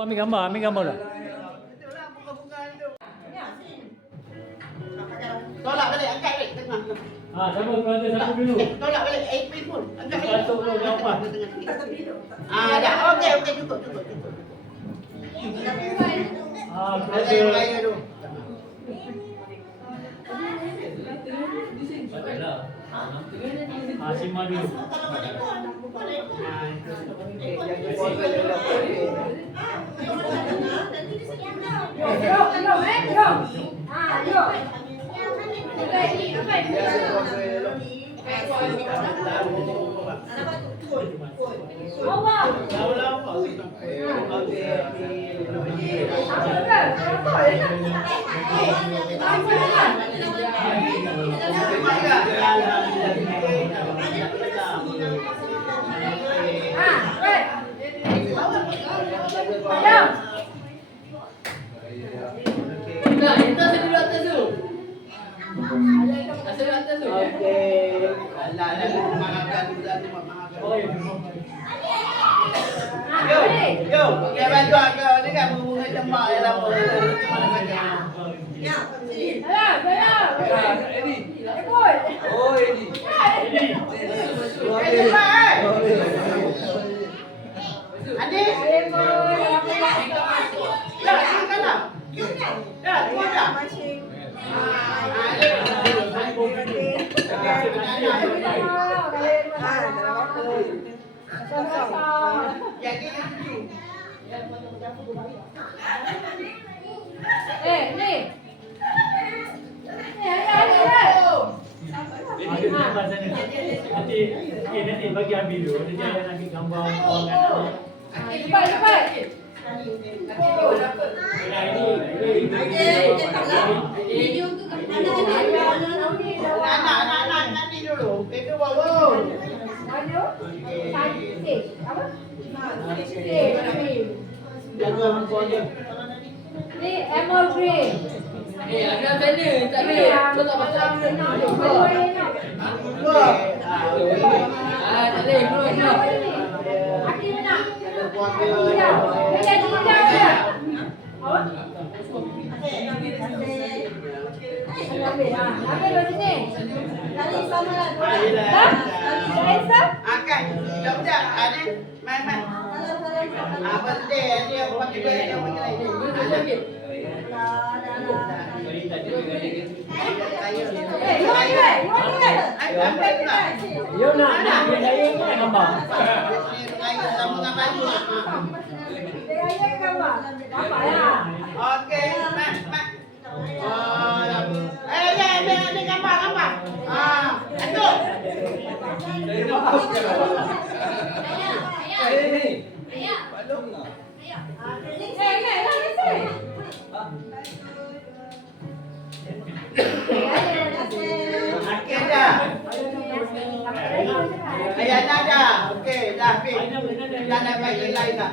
Ambil gambar dah. Tolak balik, angkat balik tengah. Siapa berada satu dulu? Tolak balik, pin pun. Angkat balik. Satu dulu, gambar. Dah. Okey, cukup. Ada yang raya tu. Simpan dulu. Yo, kita bantu agak ni kan bunga jembak yang lama. Ya, Nanti bagi ambil dulu. Nanti ada nak gambar orang Cepat. Video tu Anak nanti dulu. Itu baru. Jaga handphone dia. Ni emerald green. Ada banner tak boleh. Kau tak pasang. Dua. Tak boleh. Keluar. Aki mana? Buat Dia. Dia dia. Awak? Ambil dari sini. Tali sama lah. Dah? Elsa? Akan. Jap. Ada. Main. Birthday dia pakai baju yang pakai lain. You nak lain gambar. Sama dengan baju. Dia gambar. Gambar lah. Okey, mak. Ada gambar. Itu. Okey dah. Ayah nada. Okey, dah habis. Dah nak bagi lain dah.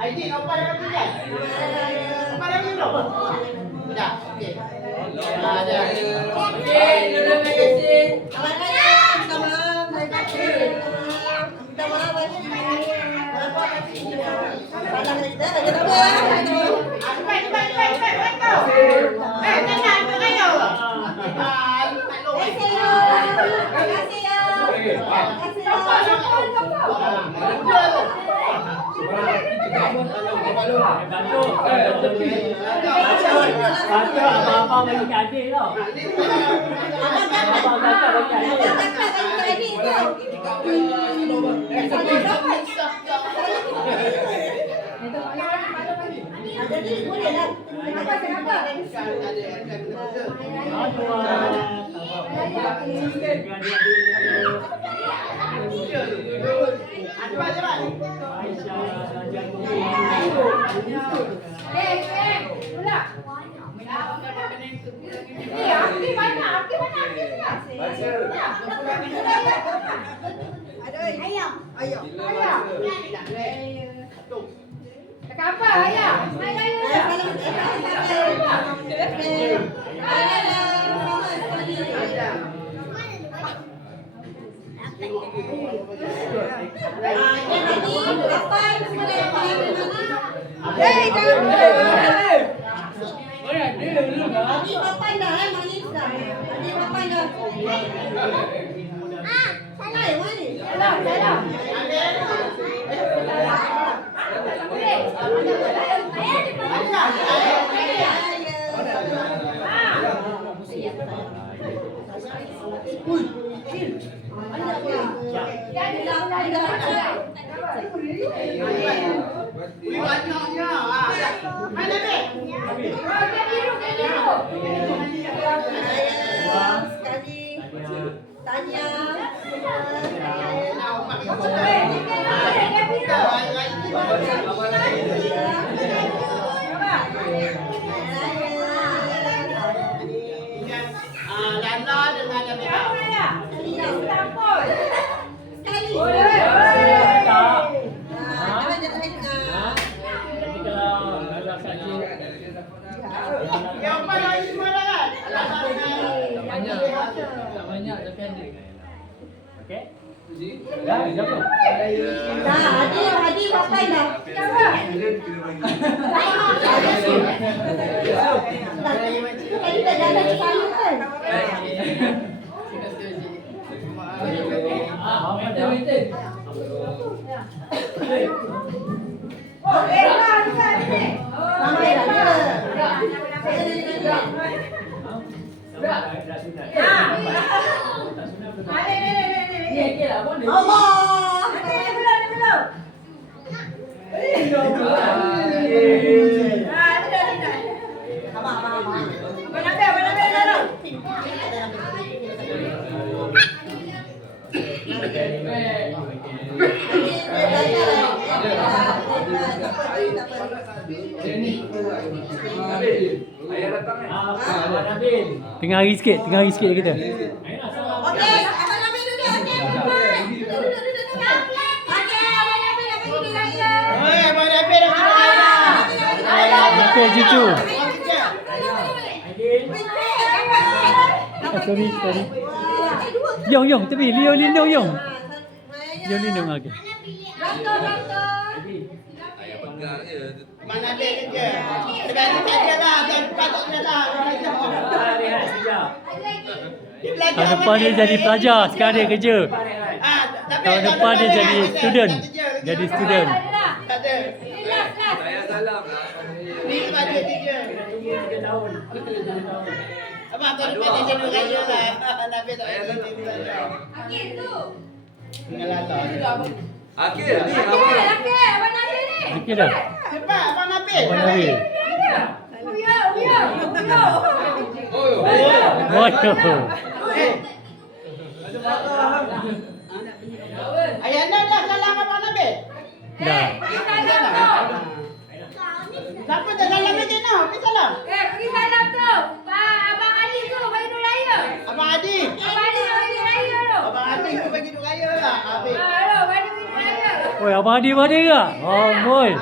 Aidil, apa yang lagi kan? Apa lagi tu? Dah, okey. Dah. Okey, terima kasih. Apa-apa bagi kat adik tau. Apa-apa bagi adik. Ayam. ayah. Main raya dah. Adik papai dah manis dah. Adik papai dah. Salah yang mana? Salah. Banyaknya. Mana dek? Sekali. Tanya. Lana dengan Amira. Yang mana semua kan? Tak banyak tapi ada. Okey. Adik papai dah. Tadi dah jalan ke sana kan? Ramai dah dia. Allah. Belum. Tengah hari sikit kita. Okey, Abang Nabil duduk. Okey, duduk. Okey, Abang Nabil nak pergi raya. Mana Amira dah raya. Okey, cucu. Sorry. Yong, tepi. Leo lindung Yong. Yong lindung okey. Mana dek kerja? Sekarang tak ada lah. Patut dia lah. Tahun depan dia jadi pelajar, sekarang dia kerja. Tahun depan dia jadi student. Tak ada. Saya salam lah. Ni cuma dia kerja. Abang tahun depan dia jadi raya lah. Nabi tak ada kerja pelajar. Tinggal lah. Akhir ni abang. Abang Nabil ni. Okey dah. Cepat Abang Nabil. Abang Nabil. Oh. Waduh. Ayah Nan dah salam Abang Nabil. Dah. Siapa dah salam lagi no? Pergi salam. Pergi salam tu. Abang Ali tu bagi duit raya. Abang Adi. Abang Ali nak bagi duit raya tu. Abang Adi tu bagi duit raya lah. Habis. Bagi duit raya. Oi, abang Adi mana ke? Oh, boy.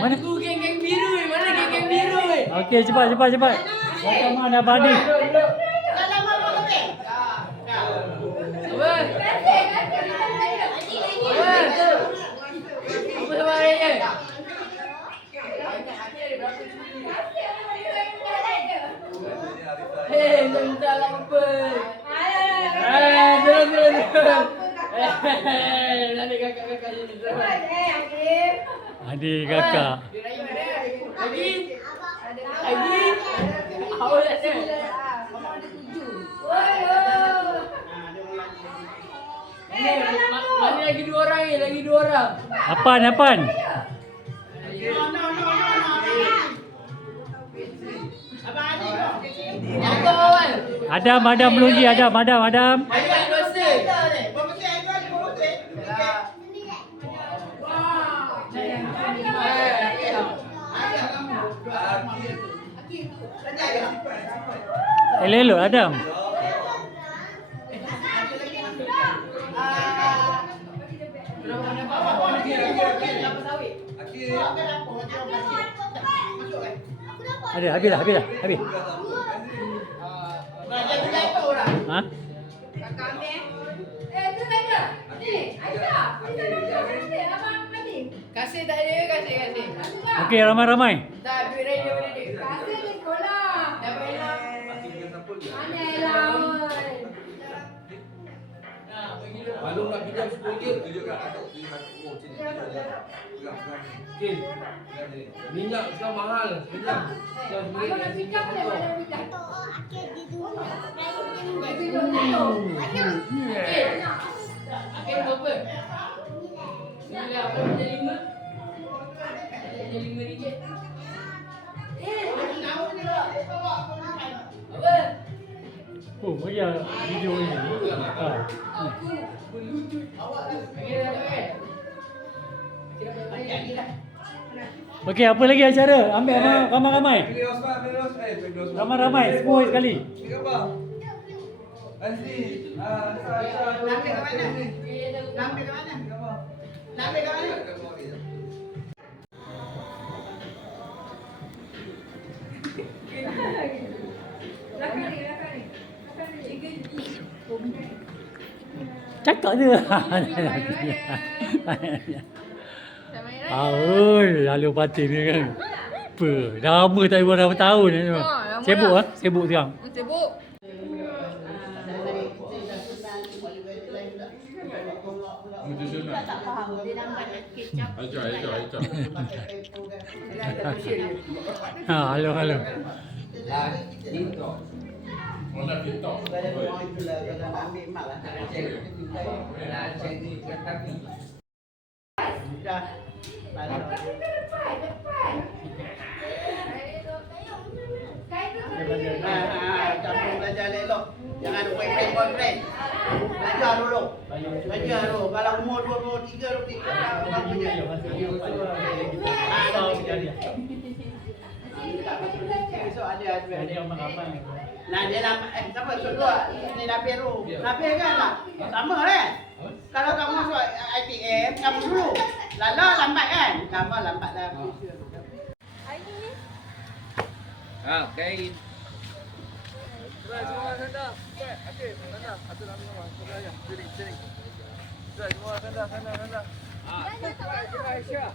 Mana tu geng-geng biru ni? Mana geng-geng biru ni? Okey, cepat. Datang mana abang Adi? Salam Abang Nabil. Abang. Apa sama raya? Hei, minta lah apa? Turun. Nanti kakak sini. Adik kakak. Lagi. Awak tak ada. Mana lagi dua orang ni? Lagi dua orang. Apaan? No. Abang Adi tu. Apa awal? Adam belum lagi. Adam. Ayat dosa. Berapa saya air kau berapa tu? Elok Adam. Akhir. ke dapur dia masuk. Masuk kan? Ada, habis dah. Habis. Nah, jatuh dah. Ha? Kakak ambil. Tu tak ada. Ni, Aisyah. Kita nak kasih abang mandi. Kasih tak ada, kasih. Kasih tak? Okey, ramai-ramai. Tak, duit raya daripada dia. Kasih di sekolah. Dapat Ella. Mana Ella? oi? Malu nak pinjam RM10 tunjuk kat atuk oh sini. Okey. Minyak sekarang mahal. Pinjam. Abang nak pinjam boleh? Mana pinjam? Okey, berapa? Bila apa pinjam 5? Pinjam RM5. Apa? Oh, bagi video ni. Ha. Aku berlutut. Okey, dah dapat. Okey, dah. Okey, apa lagi acara? Ambil ramai-ramai. Pilih Osman, pilih Osman. Pilih Osman. Ramai-ramai semua sekali. Ini apa? Asli. Saya. Nak ambil kat mana? Nak ambil kat mana? Nak ambil kat mana? Cakap je. Lalu parti ni kan. Apa? Dah lama tak berapa tahun ni. Sibuk ah, sibuk sekarang. Sibuk. Tak faham. Dia nampak kecap. Ajar. Ha, halo. Mana TikTok? Kalau mau itulah kalau nak ambil mak lah. Dah. Campur belajar elok. Jangan boyfriend. Belajar dulu. Kalau umur 23, 24 abang punya. Besok ada. Nah dia nama siapa dua ni Nabil tu. Nabil kan lah. Sama kan? Kalau kamu masuk ITM kamu dulu. Lala lambat kan? Kamu lambat dah. Kain. Semua sana. Okey, sana. Atur nama nama. Sini. Semua sana. Aisyah.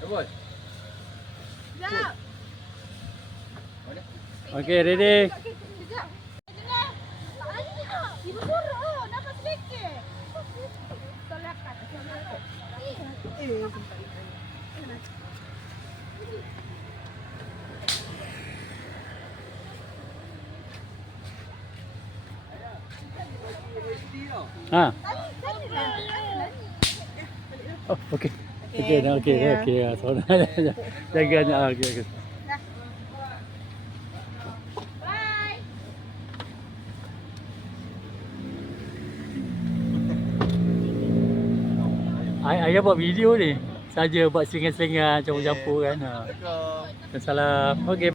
Cabut. Okey, ready. Ibu suruh, nampak sedikit. Tolakkan. Ha. Oh, okey. Okey. Sorry. Jaga. Okey. Bye. Ayah buat video ni. Saja buat selingan-selingan campur-campur kan. Ha. Salam. Okey.